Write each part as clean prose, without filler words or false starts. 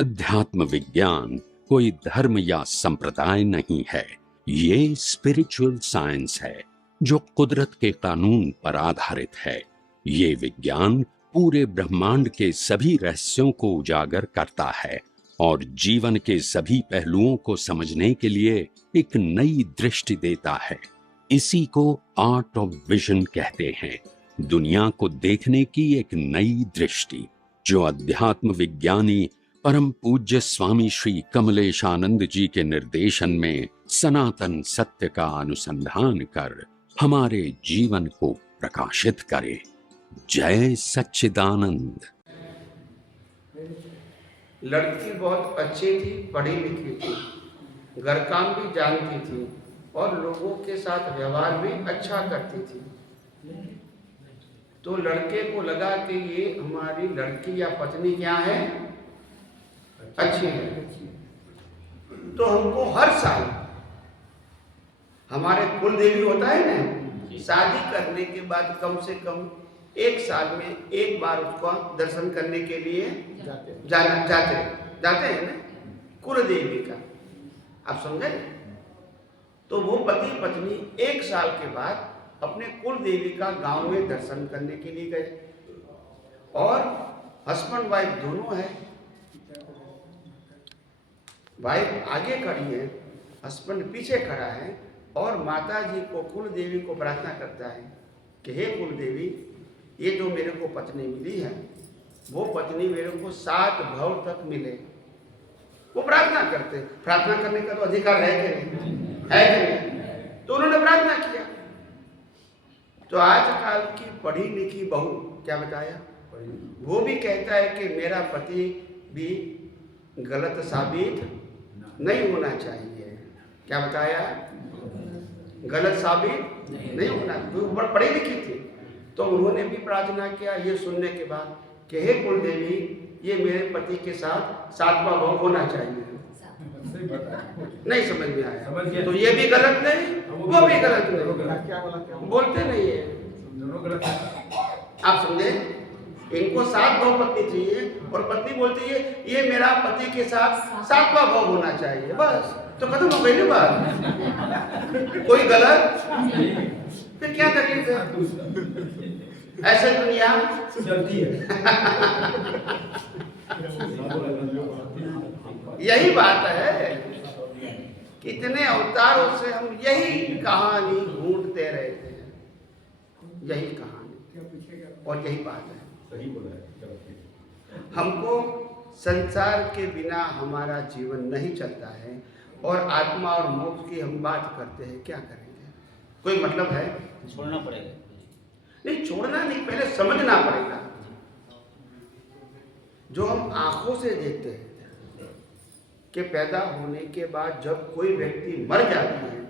अध्यात्म विज्ञान कोई धर्म या संप्रदाय नहीं है, ये स्पिरिचुअल साइंस है जो कुदरत के कानून पर आधारित है। ये विज्ञान पूरे ब्रह्मांड के सभी रहस्यों को उजागर करता है और जीवन के सभी पहलुओं को समझने के लिए एक नई दृष्टि देता है। इसी को आर्ट ऑफ विजन कहते हैं, दुनिया को देखने की एक नई दृष्टि, जो अध्यात्म विज्ञानी परम पूज्य स्वामी श्री कमलेशानंद जी के निर्देशन में सनातन सत्य का अनुसंधान कर हमारे जीवन को प्रकाशित करे। जय सच्चिदानंद। लड़की बहुत अच्छी थी, पढ़ी लिखी थी, घर काम भी जानती थी और लोगों के साथ व्यवहार भी अच्छा करती थी। तो लड़के को लगा कि ये हमारी लड़की या पत्नी क्या है, अच्छी है। तो हमको हर साल, हमारे कुल देवी होता है ना, शादी करने के बाद कम से कम एक साल में एक बार उसका दर्शन करने के लिए जाते हैं ना, कुल देवी का। आप समझे? तो वो पति पत्नी एक साल के बाद अपने कुल देवी का गांव में दर्शन करने के लिए गए और हस्बैंड वाइफ दोनों है। वाइफ आगे खड़ी है, हस्बैंड पीछे खड़ा है और माता जी को, कुल देवी को प्रार्थना करता है कि हे कुल देवी, ये जो मेरे को पत्नी मिली है वो पत्नी मेरे को 7 भव तक मिले। वो प्रार्थना करते, प्रार्थना करने का तो अधिकार है कि नहीं? है कि नहीं? तो उन्होंने प्रार्थना किया। तो आजकल की पढ़ी लिखी बहू क्या बताया, वो भी कहता है कि मेरा पति भी गलत साबित नहीं होना चाहिए। क्या बताया? गलत साबित नहीं होना। तो ऊपर पढ़ी लिखी थी, तो उन्होंने भी प्रार्थना किया ये सुनने के बाद कि हे कुल देवी, ये मेरे पति के साथ 7वां भव होना चाहिए। नहीं समझ में आया? तो ये भी गलत नहीं, वो भी गलत नहीं, बोलते नहीं है। आप समझे? इनको 7 भव पत्नी चाहिए और पत्नी बोलती है ये मेरा पति के साथ 7वां भव होना चाहिए। बस, तो खत्म हो गई ना बात। कोई गलत, फिर क्या तकलीफ है? ऐसे दुनिया चलती है। यही बात है, कितने अवतारों से हम यही कहानी ढूंढते रहते हैं, यही कहानी और यही बात है। हमको संसार के बिना हमारा जीवन नहीं चलता है और आत्मा और मोक्ष की हम बात करते हैं, क्या करेंगे? कोई मतलब है? छोड़ना पड़ेगा। नहीं, छोड़ना नहीं, पहले समझना पड़ेगा। जो हम आंखों से देखते हैं कि पैदा होने के बाद जब कोई व्यक्ति मर जाती है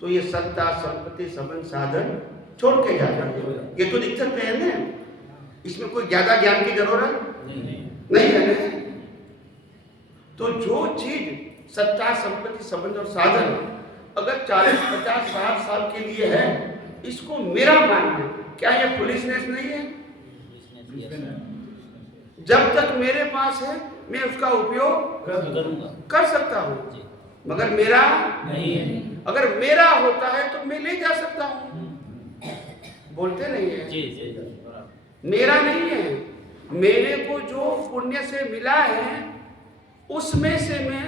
तो ये सत्ता संपत्ति संबंध साधन छोड़ के जाता है, ये तो दिख सकते हैं ना। इसमें कोई ज्यादा ज्ञान की जरूरत नहीं है ना। तो जो चीज सत्ता संपत्ति संबंध और साधन अगर 40, 50, 60 साल के लिए है, इसको मेरा मानना, क्या ये फुलिशनेस नहीं है? जब तक मेरे पास है मैं उसका उपयोग कर सकता हूँ, मगर मेरा नहीं है। अगर मेरा होता है तो मैं ले जा सकता हूँ। बोलते नहीं है? मेरा नहीं है, मेरे को जो पुण्य से मिला है उसमें से मैं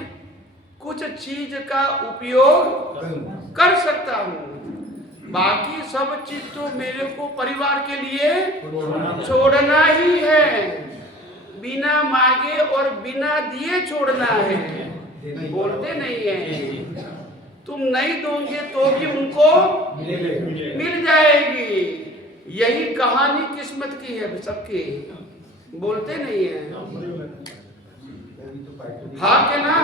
कुछ चीज का उपयोग कर सकता हूँ। बाकी सब चीज तो मेरे को परिवार के लिए छोड़ना ही है, बिना मांगे और बिना दिए छोड़ना है। बोलते नहीं है? तुम नहीं दोगे तो भी उनको मिल जाएगी। यही कहानी किस्मत की है सबकी। बोलते नहीं है? हाँ के ना?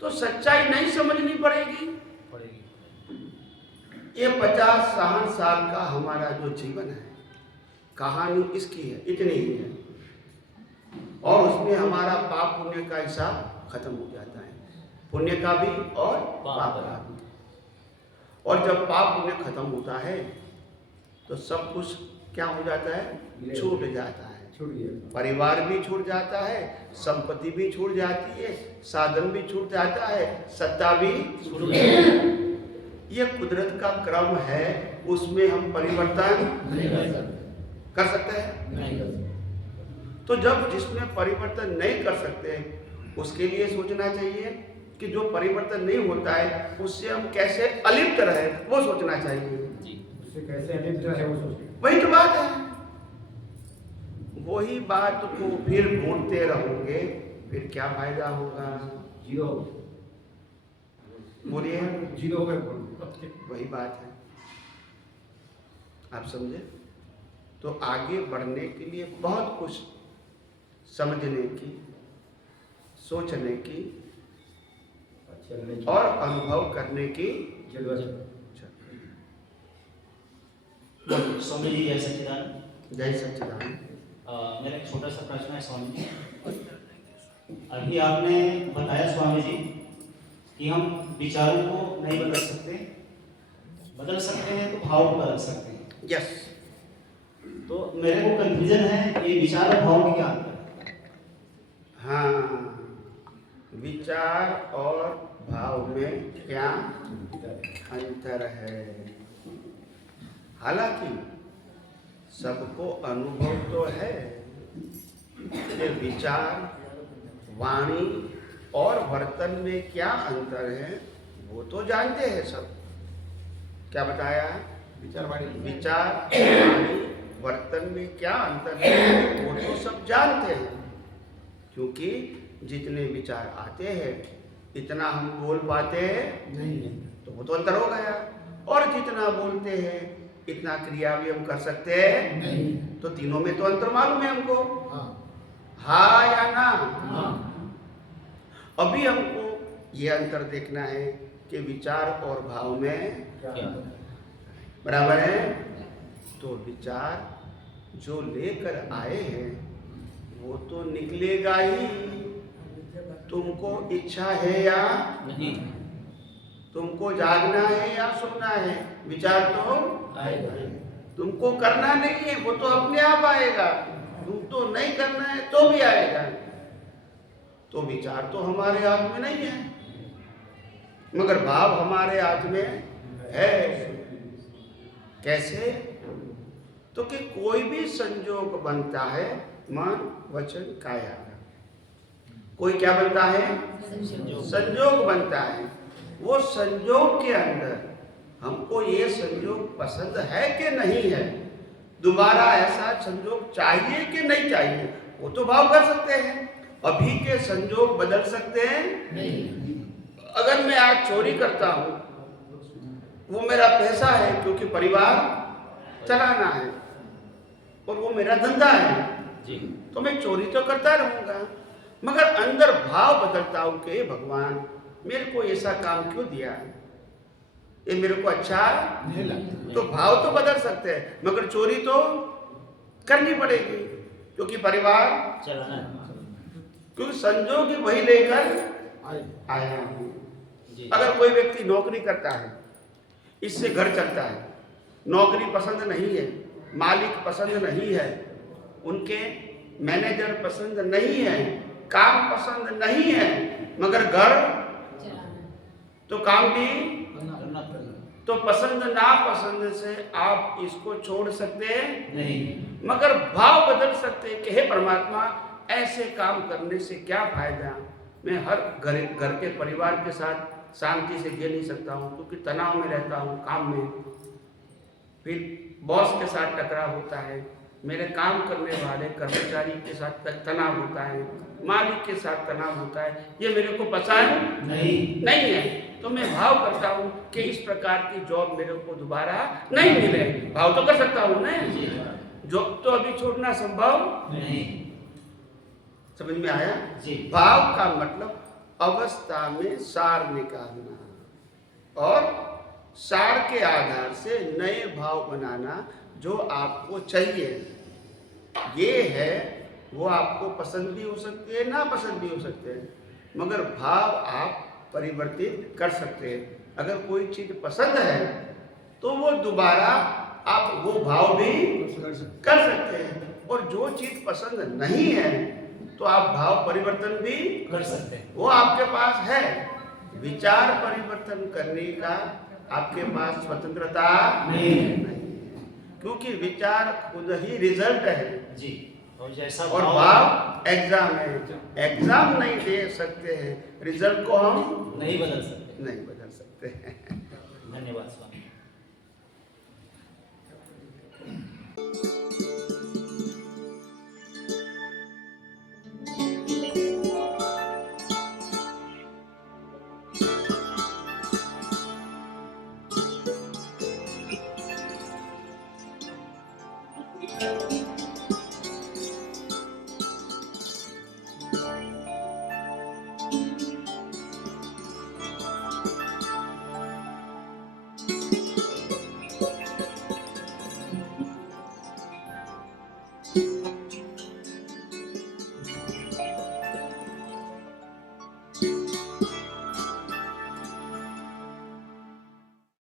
तो सच्चाई नहीं समझनी पड़ेगी। ये 50-60 साल का हमारा जो जीवन है, कहानी इसकी है, इतनी ही है, और उसमें हमारा पाप पुण्य का हिसाब खत्म हो जाता है, पुण्य का भी और पाप का भी। और जब पाप पुण्य खत्म होता है तो सब कुछ क्या हो जाता है? छूट जाता है। परिवार भी छूट जाता है, संपत्ति भी छूट जाती है, साधन भी छूट जाता है, सत्ता भी छूट जाती है। ये कुदरत का क्रम है, उसमें हम परिवर्तन नहीं कर सकते हैं। तो जब जिसमें परिवर्तन नहीं कर सकते, उसके लिए सोचना चाहिए कि जो परिवर्तन नहीं होता है उससे हम कैसे अलिप्त रहे, वो सोचना चाहिए। उससे कैसे अलिप्त रहे वो सोचना, वही तो बात है। वही बात को फिर ढूंढते रहोगे, फिर क्या फायदा होगा? जीरो, बोलिए। जीरो है। वही बात है, आप समझे? तो आगे बढ़ने के लिए बहुत कुछ समझने की, सोचने की और अनुभव करने की जरूरत। स्वामी जी जय सच्चिदानंद। जय सच्चिदानंद। मेरा एक छोटा सा प्रश्न है स्वामी जी। अभी आपने बताया स्वामी जी कि हम विचारों को नहीं बदल सकते, बदल सकते हैं तो भाव को बदल सकते हैं। यस। तो मेरे को कंफ्यूजन है कि विचार और भाव में क्या अंतर है? हाँ, विचार और भाव में क्या अंतर है? हालांकि सबको अनुभव तो है कि विचार, वाणी और वर्तन में क्या अंतर है, वो तो जानते हैं सब। क्या बताया? विचार, वाणी, वर्तन में क्या अंतर है वो तो सब जानते हैं, क्योंकि जितने विचार आते हैं इतना हम बोल पाते हैं नहीं, तो वो तो अंतर हो गया। और जितना बोलते हैं इतना क्रिया भी हम कर सकते हैं नहीं, तो तीनों में तो अंतर मालूम है हमको। हाँ या ना? अभी हमको ये अंतर देखना है कि विचार और भाव में बराबर है। तो विचार जो लेकर आए हैं वो तो निकलेगा ही। तुमको इच्छा है या नहीं, तुमको जागना है या सोना है, विचार तो आएगा। तुमको करना नहीं है, वो तो अपने आप आएगा। तुम तो नहीं करना है तो भी आएगा। तो विचार तो हमारे हाथ में नहीं है, मगर भाव हमारे हाथ में है। कैसे? तो कि कोई भी संयोग बनता है मन, वचन, काया। कोई क्या बनता है? संयोग बनता है। वो संयोग के अंदर हमको ये संयोग पसंद है कि नहीं है, दोबारा ऐसा संयोग चाहिए कि नहीं चाहिए, वो तो भाव कर सकते हैं। अभी के संयोग बदल सकते हैं नहीं। अगर मैं आज चोरी करता हूं, वो मेरा पैसा है क्योंकि परिवार चलाना है और वो मेरा धंधा है जी, तो मैं चोरी तो करता रहूंगा, मगर अंदर भाव बदलता हूं कि भगवान मेरे को ऐसा काम क्यों दिया है, ये मेरे को अच्छा नहीं लगता। तो भाव तो बदल सकते हैं, मगर चोरी तो करनी पड़ेगी क्योंकि परिवार चलाना है, क्योंकि संजोग ही वही लेकर आया हूं। अगर कोई व्यक्ति नौकरी करता है, इससे घर चलता है, नौकरी पसंद नहीं है, मालिक पसंद नहीं है, उनके मैनेजर पसंद नहीं है, काम पसंद नहीं है, मगर घर तो काम भी, तो पसंद ना पसंद से आप इसको छोड़ सकते हैं नहीं, मगर भाव बदल सकते हैं कि हे परमात्मा, ऐसे काम करने से क्या फायदा, मैं हर घर के परिवार के साथ शांति से जी नहीं सकता हूँ क्योंकि तनाव में रहता हूँ काम में, फिर बॉस के साथ टकराव होता है, मेरे काम करने वाले कर्मचारी के साथ तनाव होता है, मालिक के साथ तनाव होता है, ये मेरे को पसंद नहीं है। तो मैं भाव करता हूँ कि इस प्रकार की जॉब मेरे को दोबारा नहीं मिले। भाव तो कर सकता हूँ ना, जॉब तो अभी छोड़ना संभव नहीं। समझ में आया? भाव का मतलब अवस्था में सार निकालना और सार के आधार से नए भाव बनाना जो आपको चाहिए। ये है, वो आपको पसंद भी हो सकते हैं, ना पसंद भी हो सकते हैं, मगर भाव आप परिवर्तित कर सकते हैं। अगर कोई चीज पसंद है तो वो दोबारा आप वो भाव भी कर सकते हैं। और जो चीज पसंद नहीं है तो आप भाव परिवर्तन भी कर सकते हैं। वो आपके पास है। विचार परिवर्तन करने का आपके पास स्वतंत्रता नहीं है। क्योंकि विचार खुद ही रिजल्ट है जी, और जैसा और भाव एग्जाम है। एग्जाम नहीं दे सकते हैं, रिजल्ट को हम नहीं बदल सकते। नहीं बदल सकते हैं। धन्यवाद स्वामी। Thank you.